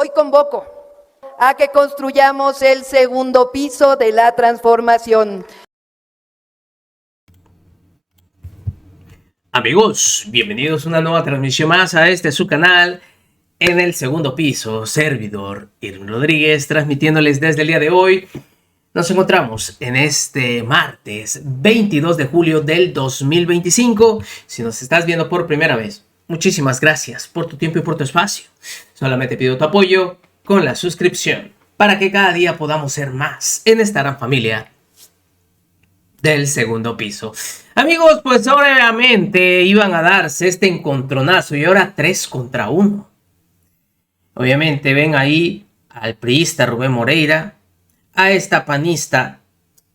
Hoy convoco a que construyamos el segundo piso de la transformación. Amigos, bienvenidos a una nueva transmisión más a su canal. En el segundo piso, servidor Irving Rodríguez, transmitiéndoles desde el día de hoy. Nos encontramos en este martes 22 de julio del 2025. Si nos estás viendo por primera vez, muchísimas gracias por tu tiempo y por tu espacio. Solamente pido tu apoyo con la suscripción para que cada día podamos ser más en esta gran familia del segundo piso. Amigos, pues obviamente iban a darse este encontronazo y ahora 3 contra 1. Obviamente ven ahí al priista Rubén Moreira, a esta panista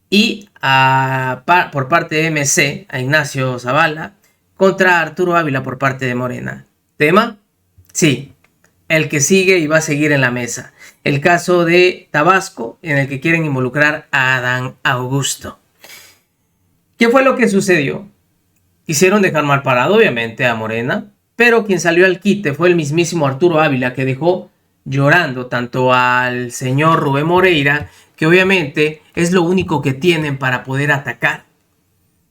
y por parte de MC a Ignacio Zavala contra Arturo Ávila por parte de Morena. ¿Tema? Sí, el que sigue y va a seguir en la mesa. El caso de Tabasco, en el que quieren involucrar a Adán Augusto. ¿Qué fue lo que sucedió? Quisieron dejar mal parado, obviamente, a Morena, pero quien salió al quite fue el mismísimo Arturo Ávila, que dejó llorando tanto al señor Rubén Moreira, que obviamente es lo único que tienen para poder atacar,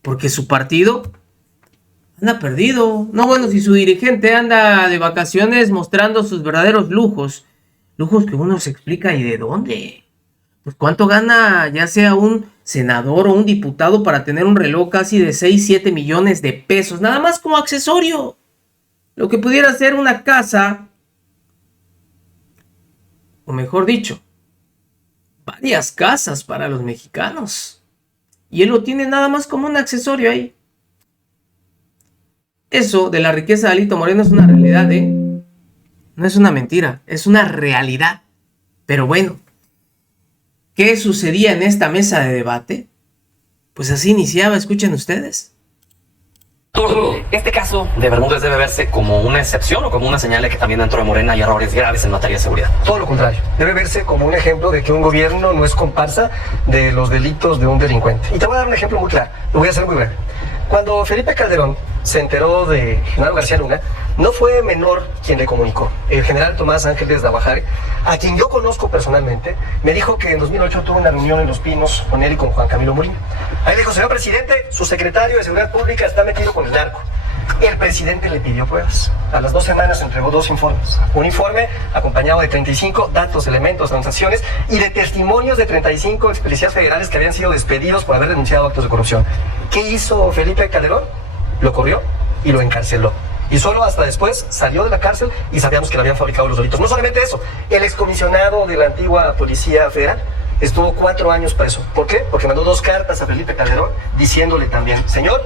porque su partido anda perdido. No, bueno, si su dirigente anda de vacaciones mostrando sus verdaderos lujos que uno se explica y de dónde. Pues cuánto gana ya sea un senador o un diputado para tener un reloj casi de 6-7 millones de pesos, nada más como accesorio. Lo que pudiera ser una casa, o mejor dicho, varias casas para los mexicanos. Y él lo tiene nada más como un accesorio ahí. Eso de la riqueza de Alito Moreno es una realidad, ¿eh? No es una mentira, es una realidad. Pero bueno, ¿qué sucedía en esta mesa de debate? Pues así iniciaba, escuchen ustedes. ¿Este caso de Bermúdez debe verse como una excepción o como una señal de que también dentro de Morena hay errores graves en materia de seguridad? Todo lo contrario. Debe verse como un ejemplo de que un gobierno no es comparsa de los delitos de un delincuente. Y te voy a dar un ejemplo muy claro. Lo voy a hacer muy breve. Cuando Felipe Calderón se enteró de Genaro García Luna, no fue menor quien le comunicó. El general Tomás Ángeles Davajare, a quien yo conozco personalmente, me dijo que en 2008 tuvo una reunión en Los Pinos con él y con Juan Camilo Molina. Ahí le dijo: señor presidente, su secretario de Seguridad Pública está metido con el narco. El presidente le pidió pruebas. A las 2 semanas entregó 2 informes. Un informe acompañado de 35 datos, elementos, transacciones y de testimonios de 35 ex policías federales que habían sido despedidos por haber denunciado actos de corrupción. ¿Qué hizo Felipe Calderón? Lo corrió y lo encarceló. Y solo hasta después salió de la cárcel y sabíamos que le habían fabricado los delitos. No solamente eso, el excomisionado de la antigua Policía Federal estuvo 4 años preso. ¿Por qué? Porque mandó 2 cartas a Felipe Calderón diciéndole también: señor,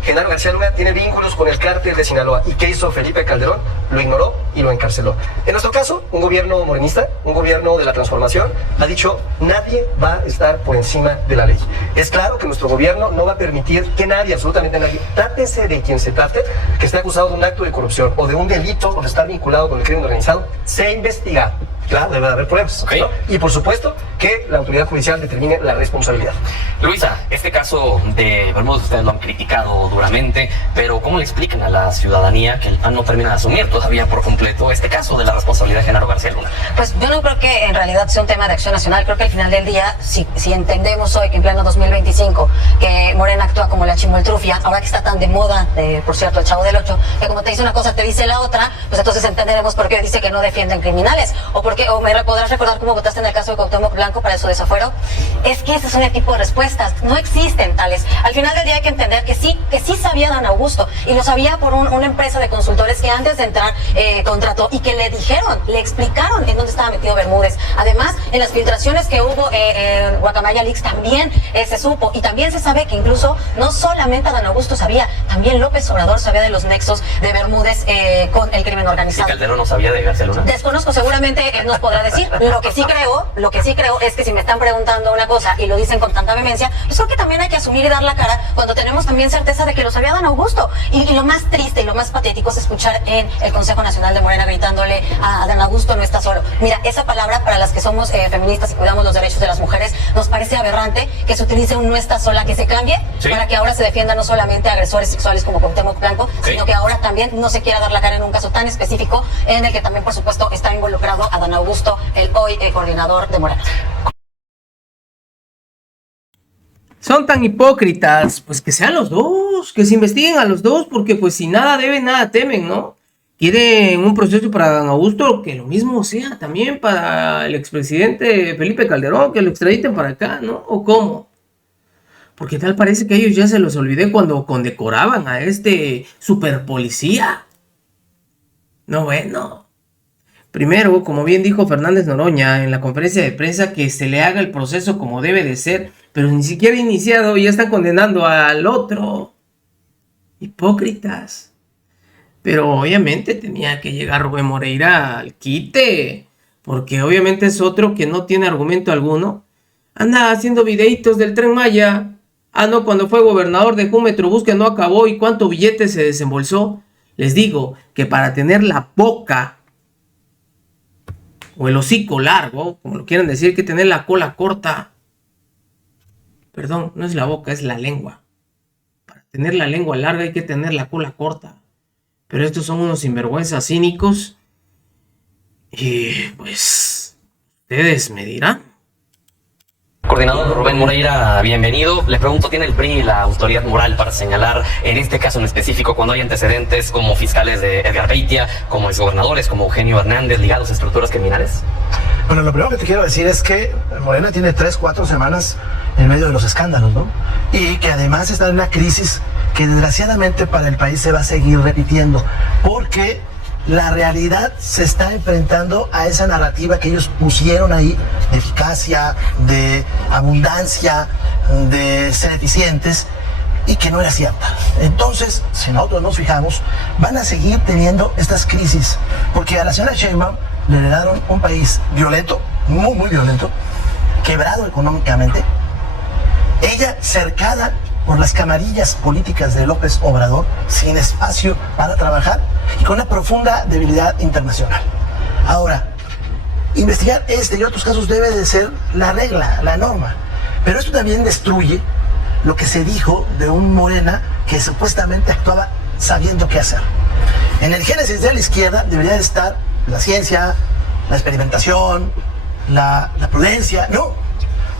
Genaro García Luna tiene vínculos con el cártel de Sinaloa. ¿Y qué hizo Felipe Calderón? Lo ignoró y lo encarceló. En nuestro caso, un gobierno morenista, un gobierno de la transformación, ha dicho: nadie va a estar por encima de la ley. Es claro que nuestro gobierno no va a permitir que nadie, absolutamente nadie, trátese de quien se trate, que esté acusado de un acto de corrupción o de un delito o de estar vinculado con el crimen organizado, sea investigado. Claro, debe de haber pruebas, okay, ¿no? Y por supuesto que la autoridad judicial determine la responsabilidad. Luisa, este caso de Bermúdez ustedes lo han criticado duramente, pero ¿cómo le explican a la ciudadanía que el PAN no termina de asumir todavía por completo este caso de la responsabilidad de Genaro García Luna? Pues yo no creo que en realidad sea un tema de acción nacional. Creo que al final del día, si entendemos hoy que en pleno 2025 que Morena actúa como la chimoltrufia, ahora que está tan de moda, por cierto, el Chavo del Ocho, que como te dice una cosa te dice la otra, pues entonces entenderemos por qué dice que no defienden criminales, o me podrás recordar cómo votaste en el caso de Cuauhtémoc Blanco para su desafuero. Es que ese son el tipo de respuestas, no existen tales. Al final del día hay que entender que sí sabía Dan Augusto, y lo sabía por una empresa de consultores que antes de entrar contrató, y que le dijeron, le explicaron en dónde estaba metido Bermúdez. Además, en las filtraciones que hubo en Guacamaya Leaks también se supo, y también se sabe que incluso no solamente Dan Augusto sabía, también López Obrador sabía de los nexos de Bermúdez con el crimen organizado. ¿Y Calderón no sabía de García Luna? Desconozco, seguramente él nos podrá decir. Lo que sí creo es que si me están preguntando una cosa y lo dicen con tanta vehemencia, pues creo que también hay que asumir y dar la cara cuando tenemos también certeza certeza de que lo sabía Dan Augusto. Y lo más triste y lo más patético es escuchar en el Consejo Nacional de Morena gritándole a Dan Augusto no está solo. Mira, esa palabra para las que somos feministas y cuidamos los derechos de las mujeres, nos parece aberrante que se utilice un no está sola, que se cambie para que ahora se defienda no solamente a agresores sexuales como Cuauhtémoc Blanco, sino que ahora también no se quiera dar la cara en un caso tan específico en el que también, por supuesto, está involucrado a Dan Augusto, el hoy coordinador de Morena. Son tan hipócritas, pues que sean los dos, que se investiguen a los dos, porque pues si nada deben, nada temen, ¿no? Quieren un proceso para Dan Augusto, que lo mismo sea también para el expresidente Felipe Calderón, que lo extraditen para acá, ¿no? ¿O cómo? Porque tal parece que a ellos ya se los olvidé cuando condecoraban a este superpolicía. No, bueno. Primero, como bien dijo Fernández Noroña en la conferencia de prensa, que se le haga el proceso como debe de ser, pero ni siquiera iniciado y ya están condenando al otro. Hipócritas. Pero obviamente tenía que llegar Rubén Moreira al quite, porque obviamente es otro que no tiene argumento alguno. Anda haciendo videitos del Tren Maya. Ah, no, cuando fue gobernador dejó un Metrobús que no acabó y cuánto billete se desembolsó. Les digo que para tener la boca o el hocico largo, como lo quieran decir, hay que tener la cola corta. Perdón, no es la boca, es la lengua. Para tener la lengua larga hay que tener la cola corta. Pero estos son unos sinvergüenzas cínicos. Y pues ustedes me dirán. Coordinador Rubén Moreira, bienvenido. Le pregunto, ¿tiene el PRI la autoridad moral para señalar en este caso en específico cuando hay antecedentes como fiscales de Edgar Beitia, como exgobernadores, como Eugenio Hernández ligados a estructuras criminales? Bueno, lo primero que te quiero decir es que Morena tiene 3-4 semanas en medio de los escándalos, ¿no? Y que además está en una crisis que desgraciadamente para el país se va a seguir repitiendo, porque la realidad se está enfrentando a esa narrativa que ellos pusieron ahí de eficacia, de abundancia, de ser eficientes, y que no era cierta. Entonces, si nosotros nos fijamos, van a seguir teniendo estas crisis, porque a la señora Sheinbaum le heredaron un país violento, muy, muy violento, quebrado económicamente, ella cercada por las camarillas políticas de López Obrador, sin espacio para trabajar y con una profunda debilidad internacional. Ahora, investigar este y otros casos debe de ser la regla, la norma, pero esto también destruye lo que se dijo de un Morena que supuestamente actuaba sabiendo qué hacer. En el génesis de la izquierda debería de estar la ciencia, la experimentación, la prudencia. No,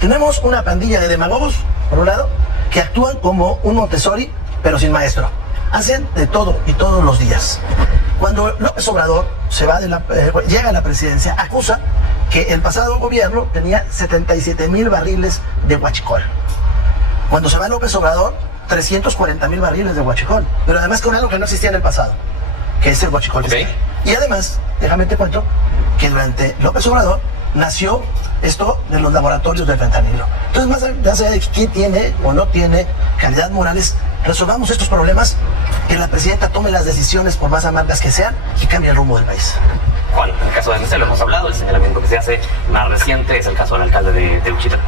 tenemos una pandilla de demagogos, por un lado, que actúan como un Montessori, pero sin maestro. Hacen de todo y todos los días. Cuando López Obrador llega a la presidencia, acusa que el pasado gobierno tenía 77,000 barriles de huachicol. Cuando se va López Obrador, 340,000 barriles de huachicol, pero además con algo que no existía en el pasado, que es el huachicol. Okay. Y además, déjame te cuento, que durante López Obrador nació esto de los laboratorios del fentanilo. Entonces, más allá de quién tiene o no tiene calidad morales, resolvamos estos problemas, que la presidenta tome las decisiones, por más amargas que sean, y cambie el rumbo del país. Juan, en el caso de MC lo hemos hablado, el señalamiento que se hace más reciente es el caso del alcalde de Uchitlán.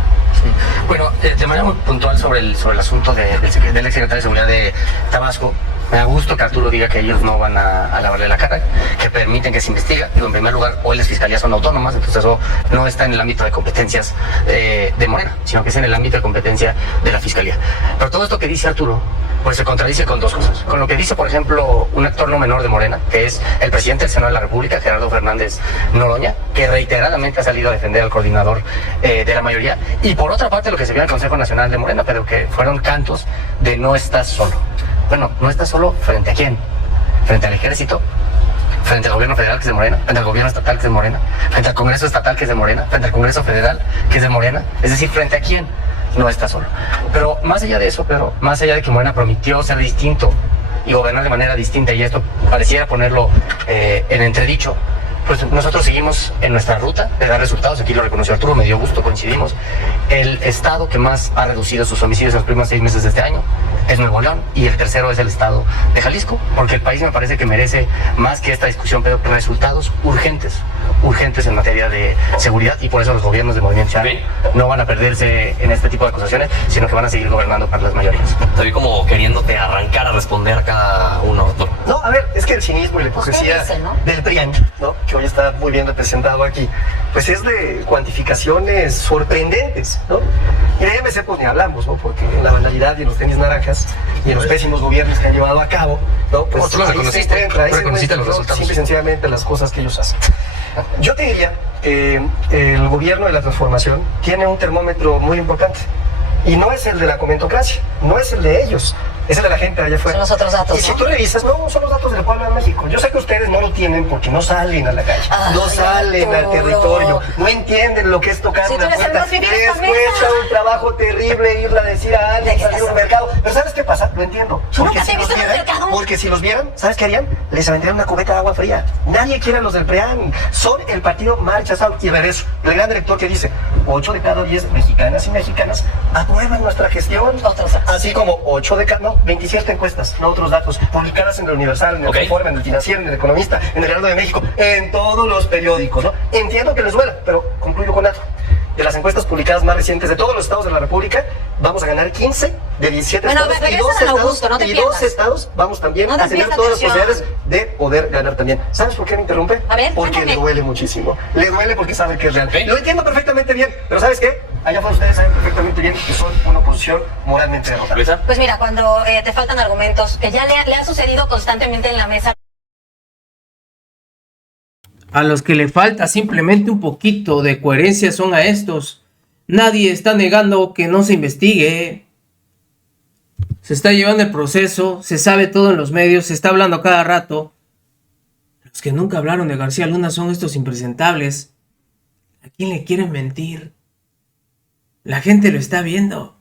Bueno, de manera muy puntual sobre el asunto del exsecretario de Seguridad de Tabasco, me da gusto que Arturo diga que ellos no van a lavarle la cara, que permiten que se investigue. Digo, en primer lugar, hoy las fiscalías son autónomas, entonces eso no está en el ámbito de competencias de Morena, sino que es en el ámbito de competencia de la fiscalía. Pero todo esto que dice Arturo, pues se contradice con dos cosas. Con lo que dice, por ejemplo, un actor no menor de Morena, que es el presidente del Senado de la República, Gerardo Fernández Noroña, que reiteradamente ha salido a defender al coordinador de la mayoría. Y por otra parte, lo que se vio en el Consejo Nacional de Morena, pero que fueron cantos de no estás solo. Bueno, no estás solo frente a quién, frente al ejército, frente al gobierno federal que es de Morena, frente al gobierno estatal que es de Morena, frente al Congreso estatal que es de Morena, frente al Congreso federal que es de Morena, es decir, frente a quién no está solo. Pero más allá de eso, más allá de que Morena prometió ser distinto y gobernar de manera distinta, y esto pareciera ponerlo en entredicho, pues nosotros seguimos en nuestra ruta de dar resultados. Aquí lo reconoció Arturo, me dio gusto, coincidimos. El estado que más ha reducido sus homicidios en los primeros 6 meses de este año es Nuevo León y el tercero es el estado de Jalisco, porque el país me parece que merece más que esta discusión, pero resultados urgentes en materia de seguridad, y por eso los gobiernos de Movimiento Ciudadano no van a perderse en este tipo de acusaciones, sino que van a seguir gobernando para las mayorías. Te vi como queriéndote arrancar a responder cada uno, doctor. No, a ver, es que el cinismo y la hipocresía Usted dice, ¿no? del PRIAN, ¿no?, que hoy está muy bien representado aquí, pues es de cuantificaciones sorprendentes, ¿no? Y de MC pues ni hablamos, ¿no? Porque en la banalidad y en los tenis naranjas y en los pésimos gobiernos que han llevado a cabo, ¿no? Pues Tú lo ahí se reconociste, encuentra, ahí tú se reconociste encuentra, los ¿no?, resultados. simple y sencillamente las cosas que ellos hacen. Yo te diría que el gobierno de la transformación tiene un termómetro muy importante. Y no es el de la comentocracia, no es el de ellos, es el de la gente allá afuera. Son los otros datos, Y si ¿no? tú revisas, no, son los datos del pueblo de México. Yo sé que ustedes no lo tienen porque no salen a la calle, Ay, no salen al Arturo. territorio, no entienden lo que es tocar Si tú una eres el puerta. más vivido Les también. cuesta un trabajo terrible irle a decir a alguien, ¿De qué salir a un estás mercado. Pero ¿sabes qué pasa? Lo entiendo. Yo nunca te he visto en un vieran, mercado. porque si los vieran, ¿sabes qué harían? Les aventarían una cubeta de agua fría. Nadie quiere a los del PRIAN. Son el partido más rechazado. Y regreso. El gran director que dice, 8 de cada 10 mexicanas y mexicanas aprueban nuestra gestión. Otros datos. Así como 8 de cada, no, 27 encuestas, no otros datos, publicadas en el Universal, en el Ok. Reforma, en el Financiero, en el Economista, en el Heraldo de México, en todos los periódicos, ¿no? Entiendo que les duela, pero concluyo con algo. De las encuestas publicadas más recientes de todos los estados de la República, vamos a ganar 15 de 17 Bueno, estados. regresa Y dos a Dan estados, Augusto, no te y pierdas. 2 estados vamos también No a tener desvíes la todas las atención. posibilidades de poder ganar también. ¿Sabes por qué me interrumpe? A ver, porque cuéntame. le duele muchísimo. Le duele porque sabe que es real. Ok. Lo entiendo perfectamente bien, pero ¿sabes qué? Allá afuera ustedes saben perfectamente bien que son una oposición moralmente derrotada. Luisa. Pues mira, cuando te faltan argumentos, que ya le ha sucedido constantemente en la mesa. A los que le falta simplemente un poquito de coherencia son a estos. Nadie está negando que no se investigue. Se está llevando el proceso, se sabe todo en los medios, se está hablando cada rato. Los que nunca hablaron de García Luna son estos impresentables. ¿A quién le quieren mentir? La gente lo está viendo.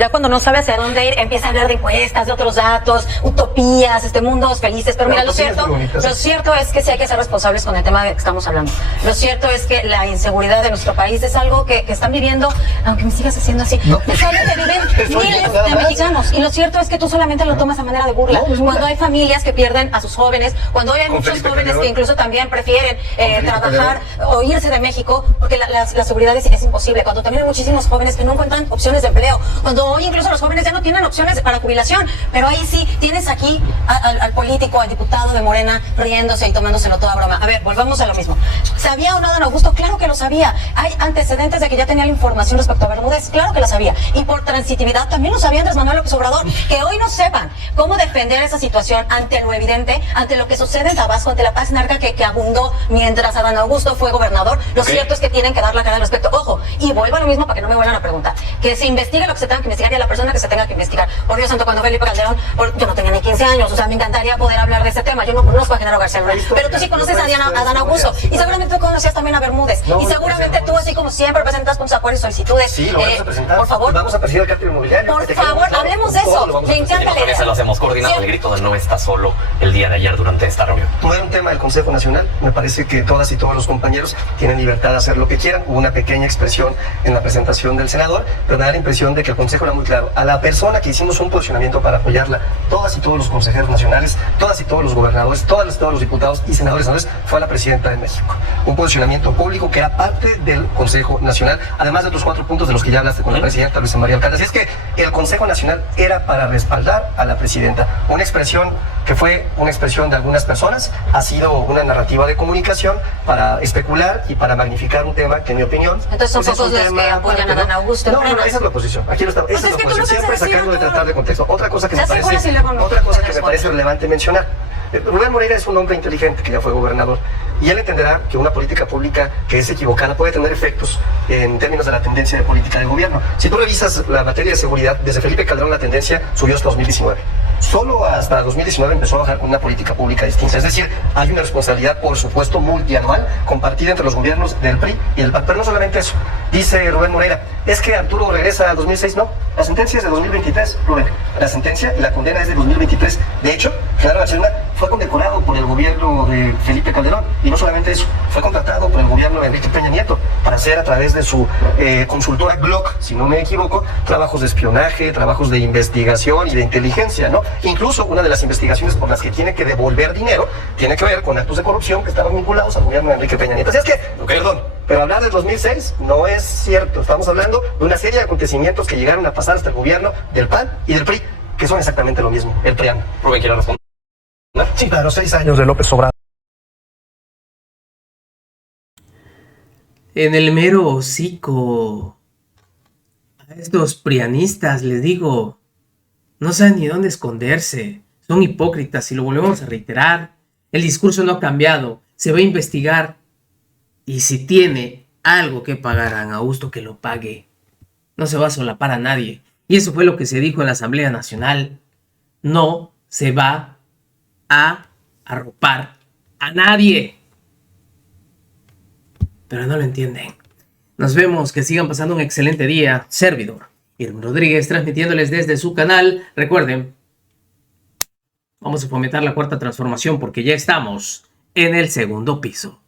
Ya cuando no sabe hacia dónde ir, empieza a hablar de encuestas, de otros datos, utopías, mundos felices. Pero mira, lo Utopías cierto, muy bonitas. lo cierto es que sí hay que ser responsables con el tema de que estamos hablando. Lo cierto es que la inseguridad de nuestro país es algo que están viviendo, aunque me sigas haciendo así, es algo que viven Estoy miles viendo nada de más. mexicanos. Y lo cierto es que tú solamente lo tomas a manera de burla. No, es burla. Cuando hay familias que pierden a sus jóvenes, cuando hay Con muchos Felipe jóvenes Calderón. que incluso también prefieren Felipe trabajar o irse de México, porque la seguridad es imposible. Cuando también hay muchísimos jóvenes que no encuentran opciones de empleo. Cuando hoy incluso los jóvenes ya no tienen opciones para jubilación. Pero ahí sí tienes aquí al político, al diputado de Morena, riéndose y tomándoselo toda broma. A ver, volvamos a lo mismo. ¿Sabía o no Dan Augusto? Claro que lo sabía. Hay antecedentes de que ya tenía la información respecto a Bermúdez. Claro que lo sabía. Y por transitividad también lo sabía Andrés Manuel López Obrador. Que hoy no sepan cómo defender esa situación ante lo evidente, ante lo que sucede en Tabasco, ante la paz narca que abundó mientras Adán Augusto fue gobernador. Lo cierto es que tienen que dar la cara al respecto. Ojo, y vuelvo a lo mismo para que no me vuelvan a preguntar. Que se investigue lo que se tenga que investigar y a la persona que se tenga que investigar. Por Dios santo, cuando Felipe Calderón, yo no tenía ni 15 años, o sea, me encantaría poder hablar de este tema. Yo no conozco a Genaro García Luna, pero tú sí conoces a Dan Augusto, y seguramente tú conocías también a Bermúdez, No, y seguramente tú, así como siempre, presentas con acuerdos y solicitudes. Sí, lo vamos a presentar. Por favor, Vamos a perseguir el cártel inmobiliario. por Te favor, queremos, ¿no? hablemos de Todo eso. lo vamos a Me perseguir. encanta la Con eso idea. lo hacemos coordinado Sí. el grito de no está solo el día de ayer durante esta reunión. No era un tema del Consejo Nacional, me parece que todas y todos los compañeros tienen libertad de hacer lo que quieran. Hubo una pequeña expresión en la presentación del senador, pero me da la impresión de que el Consejo era muy claro. A la persona que hicimos un posicionamiento para apoyarla, todas y todos los consejeros nacionales, todas y todos los gobernadores, todos los diputados y senadores, fue a la presidenta de México. Un posicionamiento público que era parte del Consejo Nacional, además de otros 4 puntos de los que ya hablaste con la presidenta Luisa María Alcalde. Así es que el Consejo Nacional era para respaldar a la presidenta. Una expresión que fue una expresión de algunas personas, ha sido una narrativa de comunicación para especular y para magnificar un tema que, en mi opinión... Entonces son pues, es pocos un los tema que apoyan aparte, a Dan Augusto. No, esa es la oposición. Aquí lo está. Pues Esa es es la que tú no oposición. Siempre sabes sacando de decir, tratar de contexto. Otra cosa que Ya me sé parece... cuál es y luego no. Otra cosa que me Responde. parece relevante mencionar. Rubén Moreira es un hombre inteligente que ya fue gobernador y él entenderá que una política pública que es equivocada puede tener efectos en términos de la tendencia de política de gobierno. Si tú revisas la materia de seguridad, desde Felipe Calderón la tendencia subió hasta 2019. Solo hasta 2019 empezó a bajar con una política pública distinta. Es decir, hay una responsabilidad, por supuesto, multianual compartida entre los gobiernos del PRI y del PAN. Pero no solamente eso. Dice Rubén Moreira, es que Arturo regresa al 2006. No, la sentencia es de 2023, Rubén. La sentencia y la condena es de 2023. De hecho, Genaro García Luna fue condecorado por el gobierno de Felipe Calderón. Y no solamente eso, fue contratado por el gobierno de Enrique Peña Nieto para hacer a través de su consultora Glock, si no me equivoco, trabajos de espionaje, trabajos de investigación y de inteligencia, ¿no? Incluso una de las investigaciones por las que tiene que devolver dinero tiene que ver con actos de corrupción que estaban vinculados al gobierno de Enrique Peña Nieto. Así es que, perdón, pero hablar del 2006 no es cierto. Estamos hablando de una serie de acontecimientos que llegaron a pasar hasta el gobierno del PAN y del PRI, que son exactamente lo mismo, el PRIAN. Rubén, ¿quiere responder? Sí, claro, 6 años de López Obrador. En el mero hocico a estos prianistas les digo, no saben ni dónde esconderse, son hipócritas y lo volvemos a reiterar. El discurso no ha cambiado, se va a investigar y si tiene algo que pagar a Augusto, que lo pague. No se va a solapar a nadie. Y eso fue lo que se dijo en la Asamblea Nacional. No se va a arropar a nadie. Pero no lo entienden. Nos vemos, que sigan pasando un excelente día. Servidor Irving Rodríguez, transmitiéndoles desde su canal. Recuerden, vamos a fomentar la cuarta transformación porque ya estamos en el segundo piso.